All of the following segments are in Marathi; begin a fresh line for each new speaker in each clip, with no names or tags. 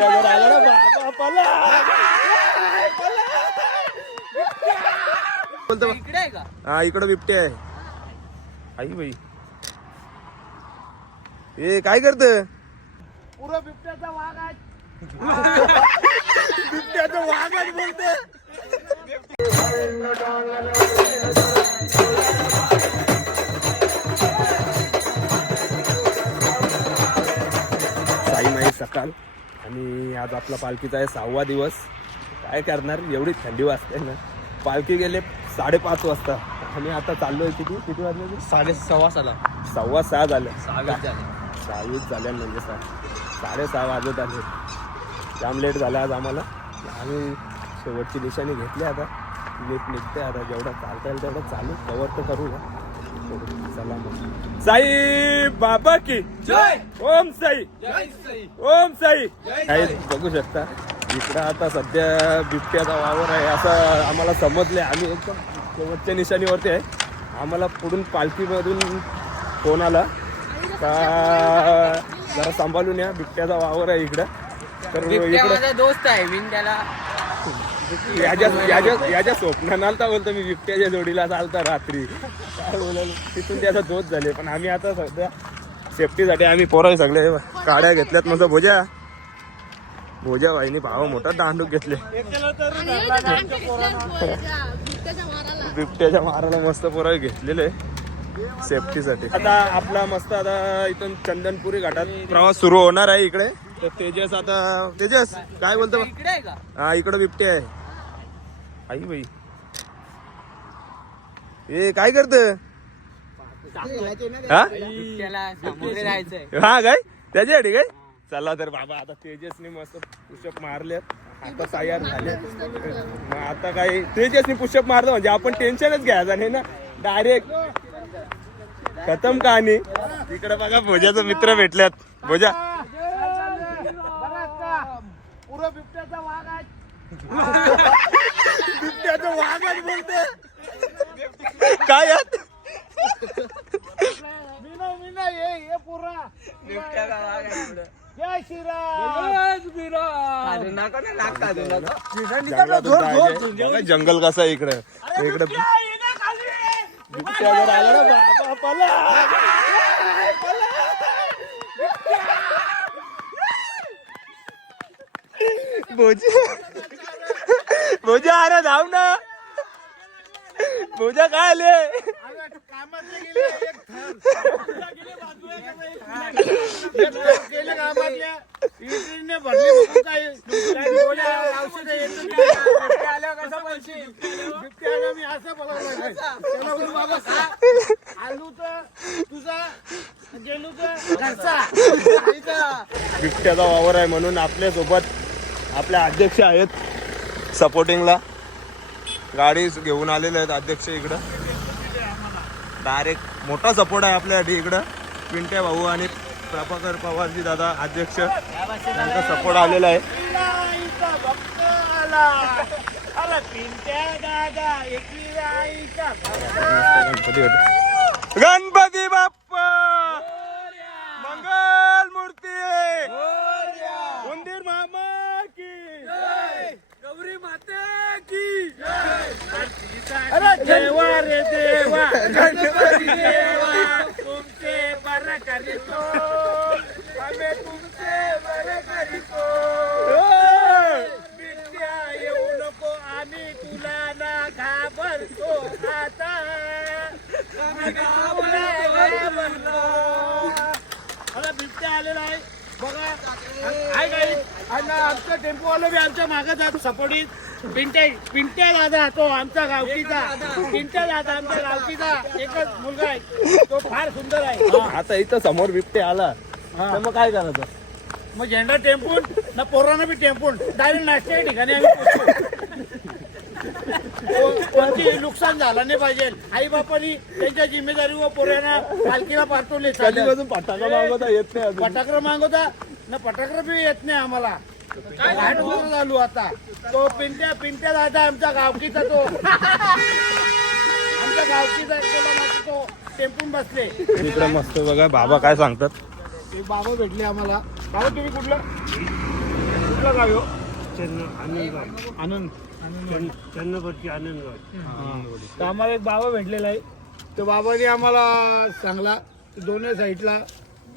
जर आला ना बाबा पला. बोलतो.
इकडे आहे का?
हा इकडं बिबटे आहे. आई बाई. ए काय करत?
पुरा बिबट्याचा वाघ आहे.
बिबट्याचं वाघच बोलते. आज आपला पालखीचा आहे सहावा दिवस. काय करणार? एवढी थंडी वाजते ना. पालखी गेले साडेपाच वाजता. आणि आता चाललोय किती? किती वाजले
साडे सव्वा साला.
सव्वा सहा झालं.
सहावीस झाले.
झाल्या म्हणजे सहा साडेसहा वाजत आले. जाम लेट झाला आज आम्हाला. आम्ही शेवटची निशाणी घेतली आता. लेट निघते आता. जेवढं चालता येईल तेवढं चालू. कवर तर करू साई बाबा की
जय!
ओम साई!
जय साई!
ओम साई!
जय
काही बघू शकता इकडं आता सध्या बिबट्याचा वावर आहे असं आम्हाला समजलंय. आम्ही एकदम शेवटच्या निशाणीवरती आहे. आम्हाला पुढून पालखीमधून फोन आला. का जरा सांभाळून या बिबट्याचा वावर आहे इकडं. तर इकडं
माझा दोस्त आहे
याच्या याच्या याच्या स्वप्नात आलता बोलतो मी बिबट्याच्या जोडीला चालता रात्री. बोलायला? तिथून त्याचा दोष झाले पण आम्ही आता सध्या सेफ्टीसाठी आम्ही पोरं सगळे काड्या घेतल्यात म्हणजे भोजा भोजा बाईनी भाव मोठा दांडूक घेतले. बिबट्याच्या माराला मस्त पोरं घेतलेले सेफ्टीसाठी आता आपला मस्त आता इथून चंदनपुरी घाटात प्रवास सुरू होणार आहे इकडे. तर तेजस आता तेजस काय बोलतो? हा इकडं बिबटे आहे. आई बाई. ए काय करत हा? हा काय? त्याच्यासाठी काय? चला तर बाबा आता तेजसने मस्त पुशअप मारलेत आता तयार झाले मग आता काय? तेजसने पुशअप मारलं म्हणजे आपण टेन्शनच घ्यायचं नाही ना? डायरेक्ट खतम कहाणी. तिकडे बघा भोजाचा मित्र भेटल्यात. भोजा
पुरा बिबट्याचा वाघ आहे.
बोलते काय यात?
मीना मीना ये ये पुरा. बिबट्याचा वाघ आहे पुढं. जय श्रीराम. काढू नका ना नाक काढू नका.
जंगलातून जायचंय. बघा जंगल कसं आहे इकडे. इकडे बिबट्या जर आला ना बाबा पला. भोजा भोजा अरे धाव ना. पूजा काय आले बिबट्याचा वावर आहे म्हणून आपल्यासोबत आपल्या अध्यक्ष आहेत सपोर्टिंगला गाडी घेऊन आलेले आहेत अध्यक्ष इकडं. डायरेक्ट मोठा सपोर्ट आहे आपल्यासाठी इकडं. पिंट्या भाऊ आणि प्रभाकर पवारजी दादा अध्यक्ष. त्यांचा सपोर्ट आलेला आहे. गणपती बाप्पा. गणपती बाप्पा मंगल मूर्ती उंदीर मामा की
गौरी माते की
अरे
देवा रे देवा गणपती देवा तुमचे बरं करीतो. आम्ही तुमचे बरं करीतो. बिट्या येऊ नको आम्ही तुला ना घाबरतो आता. आम्ही घाबरतो. आता बिबट्या आलेला आहे बघा आहे काही आणि आमचा टेम्पोवाला बी आमच्या मागे जातो सपोर्टीत पिंटे पिंट्या दादा तो आमचा गावकीचा. पिंट्या दादा आमच्या गावकीचा. एकच मुलगा आहे. तो फार सुंदर आहे.
आता इथं समोर बिबटे आला. तर मग काय करायचं
मग झेंडा टेम्पून ना पोरांना बी टेम्पून डायरेक्ट नाश्त्या ठिकाणी आम्ही पोहोचू. को- कोणती नुकसान झालं नाही पाहिजे. आई बापानी त्यांच्या जिम्मेदारीवर पोरांना पालखीला पाठवले.
कधीपासून फटाका मागवता येत नाही अजून?
पटाकर मागवता ना पटाकर बी येत नाही आम्हाला. झालो आता? तो पिंट्या पिंट्या दादा आमच्या गावकीचा तो. आमच्या गावकीचा तो. टेम्पून बसले.
इकडे मस्त बघा. बाबा काय सांगतात?
एक बाबा भेटले आम्हाला. बाबा तुम्ही कुठलं? कुठलं गाव हो?
आनंदगाव.
आनंद.
चन्न चन्नपट्टी आनंदगाव.
तर आम्हाला एक बाबा भेटलेला आहे. तर बाबाने आम्हाला सांगला की दोन्ही साईडला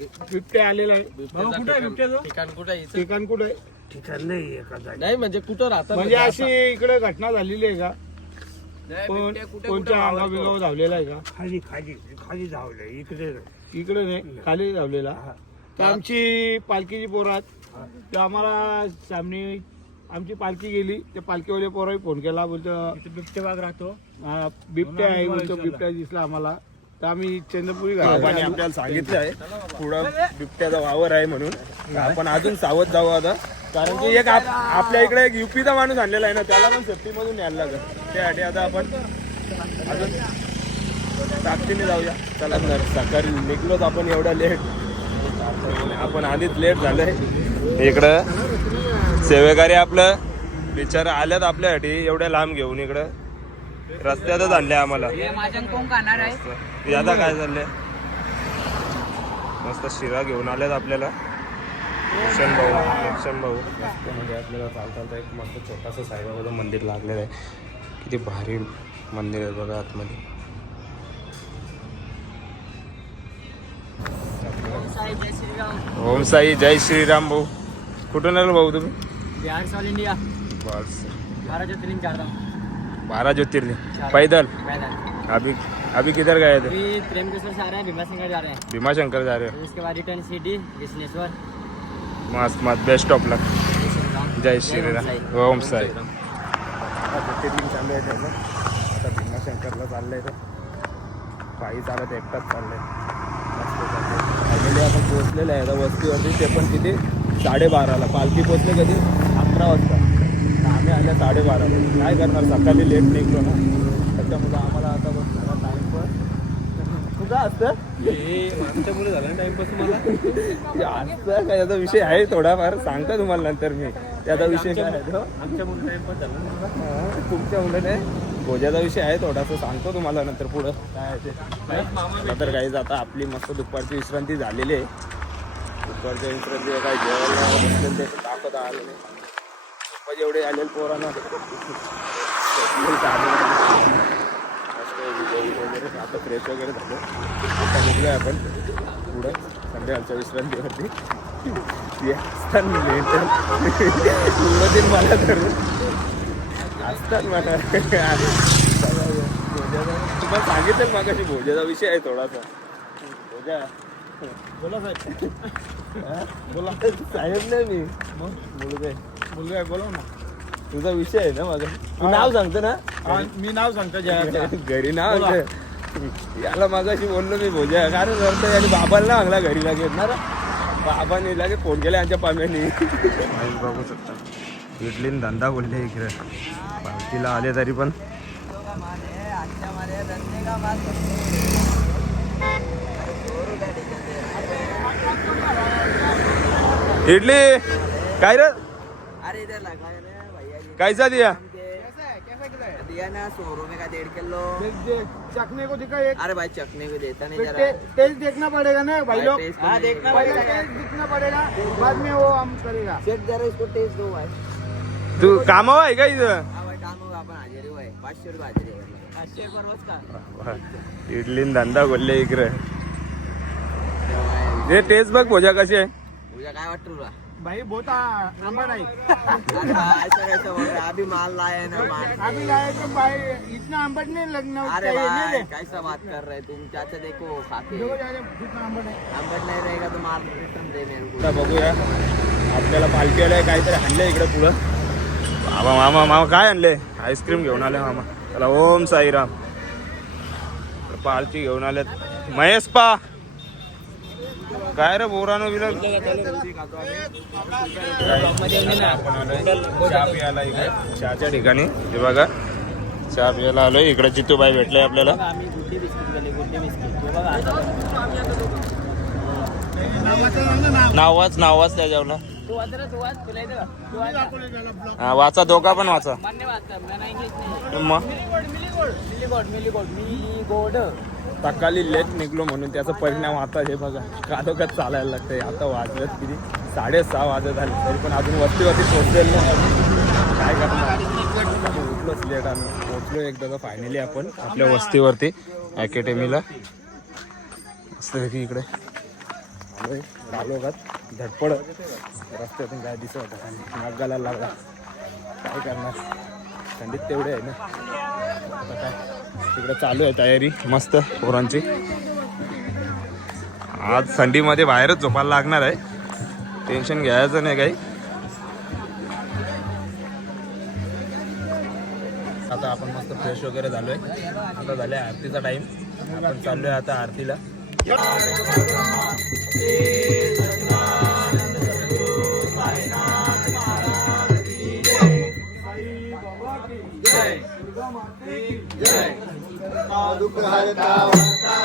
बिबट्या आलेला आहे. बाबा कुठं आहे बिबट्याचं
ठिकाण कुठं आहे?
ठिकाण कुठं आहे?
ठिकाण नाही एका जागी
नाही म्हणजे कुठं राहतात
म्हणजे अशी इकडे घटना झालेली आहे का? कोण कोणच्या अंगा? बिगाव धावलेला आहे का?
खाली खाली खाली धावलं इकडे नाही.
इकडे नाही खाली धावलेला. तर आमची पालखीची पोरात तर आम्हाला सामने आमची पालखी गेली. त्या पालखीवाले पोराही फोन केला बोलतो बिबट्या बाग राहतो. बिबट्या आहे बोलतो बिबट्या दिसला आम्हाला. तर आम्ही चंद्रपुरी
आपल्याला सांगितलं आहे पुढं बिबट्याचा वावर आहे म्हणून. आपण अजून सावध जाऊ आता. कारण की एक आप- आपल्या इकडे एक युपीचा माणूस आणलेला आहे ना त्याला पण सेफ्टी मधून यायला लागत त्यासाठी आता आपण अजून ताकदीने जाऊया. चला तर सकाळी निघलोच आपण एवढा लेट आपण आधीच लेट झालंय. इकडं सेवेकरी आपलं बिचारा आल्यात आपल्यासाठी एवढ्या लांब घेऊन इकडं. रस्त्यातच आणले आम्हाला. यादा काय चाललंय? मस्त शिरा घेऊन आल्यात आपल्याला. भाऊ भाऊ म्हणजे आपल्याला चालता एक मस्त छोटासा साईबाबाचं मंदिर लागलेलं आहे किती भारी मंदिर आहे बघा आतमध्ये। ओम साई जय श्रीराम भाऊ। कुठून आलो भाऊ तुम्ही?
बिहार साल इंडिया.
बस.
बारह ज्योतिर्लिंग चार धाम.
बारह ज्योतिर्लिंग. पैदल? अभी अभी किधर गए थे?
अभी त्रेमकेश्वर से आ रहे हैं भीमा सिंह जा रहे हैं.
भीमा शंकर जा रहे
फिर उसके बाद रिटर्न सिटी विश्वेश्वर
हो मस्त मस्त बेस्ट ऑफ लक जय श्रीराम. ओम साई. ज्योतिर्लिंग चालू आहे त्याचं आता भीमाशंकरला चाललंय ते पायी चालत एकटाच चाललंय मस्त चाललंय आपण पोहोचलेलं आहे आता वस्तीवरती ते पण किती साडेबाराला. पालखी पोचले कधी? अकरा वाजता. तर आम्ही आल्या साडेबाराला. काय करणार? सकाळी लेट निघतो ना. त्याच्यामुळे आम्हाला आता बस झाला टाईम पण तुझा असतं
आमच्यामुळे झाला टाइमपास मला?
असं काय? याचा विषय आहे थोडाफार. सांगतो तुम्हाला नंतर मी. त्याचा विषय काय आहे तो?
आमच्यामुळे टाइमपास झाला
तुमच्या मुलाने भोजाचा विषय आहे थोडासा. सांगतो तुम्हाला नंतर पुढं काय ते. तर काही आता आपली मस्त दुपारची विश्रांती झालेली आहे. दुपारच्या विश्रांती काय? जेवायला बसलेलं ते दाखवता आलं नाही. जेवढे आलेले पोरांना. वगैरे आता फ्रेश वगैरे झालं. आता निघलोय आपण. पुढं संध्याकाळच्या विश्रांतीवरती. ते असतात मेंटल मला धरून असतात मला तुम्हाला सांगितलं मागाशी भोजाचा विषय आहे थोडासा. भोजा
बोला साहेब.
हा? बोला. साहेब नाही मी. मुलगा आहे.
मुलगा आहे. बोला ना.
तुझा विषय आहे ना माझा. तू नाव सांगतो ना.
हा, मी नाव सांगतो जयाचं
घरी नाव याला मागाशी बोललो मी भोजा कारण रडतोय आणि बाबांना सांगला घरी लागेल ना रे. बाबांनी लागेल फोन केला यांच्या पाम्यानी. बघू शकता इडलीन धंदा बोलले इकडे. पालखीला आले तरी पण. इडली. काय रे?
अरे इधर लगा रे भैया जी
कैसा दिया?
दिया ना सौ रुपए का डेढ़ किलो।
देख देख चखने को दिखा एक।
अरे भाई चखने को देता नहीं जरा।
टेस्ट देखना पड़ेगा ना भाई लोग।
हाँ देखना पड़ेगा
टेस्ट दिखना पड़ेगा बाद में वो हम करेगा।
चेक जरा इसको टेस्ट दो भाई।
तू
हा काम रुपये रोज का।
इडलीन धंदा बोलले इकडे ते टेस्ट बघ भोजा कशी आहे
काय वाटतं तुला?
भाई बहुत आंबा नहीं.
ऐसा कैसा बोल रहा है अभी माल लाए ना माल
अभी लाए तो भाई इतना आंबट नहीं लगना
अरे भाई कैसा बात कर रहे तुम चाचा देखो
कितना आंबट
आंबट नहीं रहेगा तो माल रिटर्न दे मेरे को.
आता बघूया. आपल्याला पालखीला काहीतरी आणलंय इकडे पुढं. मामा मामा मामा काय आणले आईस्क्रीम घेऊन आले मामा. त्याला ओम साईराम. तर पालखी घेऊन आलेत महेश पा. काय रे बोरानो बिरा चहा पियाला इकडे. चहाच्या ठिकाणी. हे बघा. चहा पियाला आलोय. इकडे जितूबाई भेटले आपल्याला.
आम्ही गुड्डी बिस्किट झाले गुड्डी बिस्किट तो बघा आता
नाव वाच नाव वाच त्याच्यावरला
तू वाच रे तू वाच. तुला येतं का तू वाच
हा, वाचा दोघा पण वाचा मग सकाळी लेट निघलो म्हणून त्याचा परिणाम आता हे बघा कादोकात चालायला लागतंय? आता वाजलेत किती? साडेसहा वाजत झाले तरी पण अजून वस्तीवरती पोहोचलेलं नाही. काय करणार? उठलोच लेट आलो पोहोचलो एकदा फायनली आपण आपल्या वस्तीवरती अकॅडमीला मस्तपैकी इकडे. आलोय आलो का धडपड. रस्त्यातून काय दिसत होता खाली नाक घालायला लागला. काय करणार? थंडीत तेवढे आहे ना. आता काय? तिकडे चालू आहे तयारी मस्त पोरांची. आज थंडीमध्ये बाहेरच झोपायला लागणार आहे. टेन्शन घ्यायचं नाही काही. आता आपण मस्त फ्रेश वगैरे झालोय. आता झाले आरतीचा टाइम आपण चाललोय आता आरतीला. मस्त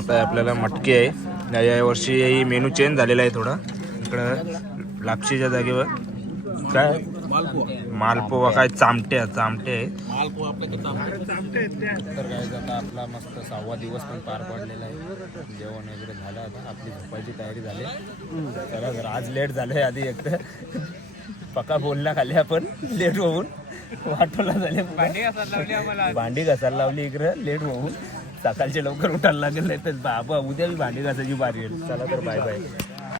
आता आपल्याला मटकी आहे. या- या वर्षी मेनू चेंज झालेला आहे थोडा. इकडं लापशीच्या जागेवर काय? मालपोवा काय चामटे आहे, चामटे आहे तर काय आता आपला मस्त सहावा दिवस पण पार पडलेला आहे. जेवण वगैरे झालं आता. आपली झोपायची तयारी झाली. त्याला जर आज लेट झालंय आधी एक तर. पक्का बोलला खाली आपण. लेट होऊन. वाटोला झाले भांडी घासायला लावली इकडं. लेट होऊन. सकाळचे लवकर उठायला लागेल नाही तर बाबा उद्या बी भांडी घासायची बारी चला तर बाय बाय